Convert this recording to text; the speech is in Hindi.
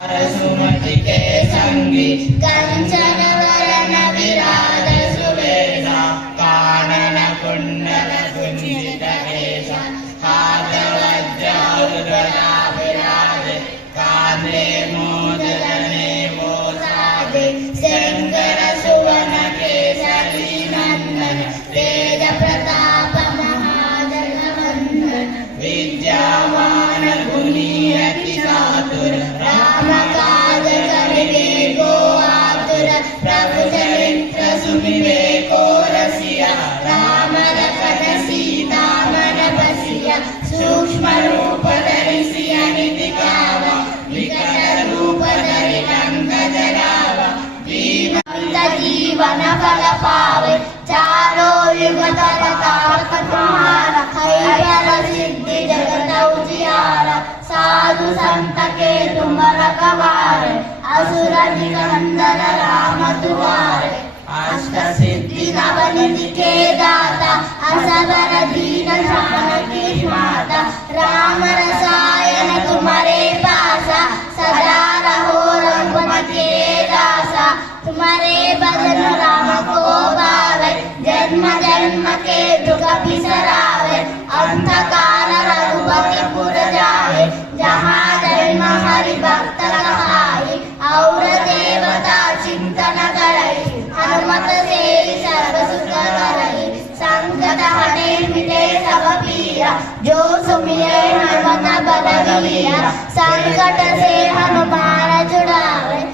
सुमति के संगी कंचन वरण विराज सुवेशा कानन कुंडल कुंजित केशा हाथ वज्र गदा विराज कांधे मोदने वो साजे शंकर सुवन केसरी नंदन तेज प्रताप महाजगवंदन विद्यावान गुणी अति चातुर राम काज करके को आतुर प्रभु चरित्र सुविवेको रसिया राम लखन सीता मन बसिया सूक्ष्म रूप धरि अनिति कावा विकट रूप धरि लंक जरावा जीवन फल पावे चारों युग तरताप तुम्हारा खैबर सिद्धि जगत उजियारा साधु संत के तुम रखवारे असुर निकंदन राम तुम्हारे अष्ट सिद्धि नवनिधि के दाता असबर दीन श्रवण की माता राम रसायन तुम्हारे पासा सदा रहो रघुपति के दासा तुम्हारे भजन राम को पावे जन्म जन्म के दुख बिसरावे अंत काल रघुपति पुर जाए जहाँ जन्म हरि भक्त कहाई और देवता चिंतन करई हनुमत से सर्व सुख करई संकट हटे मिटे सब पीरा जो सुमिरे हनुमत बलवीरा संकट से हनुमान छुड़ावे।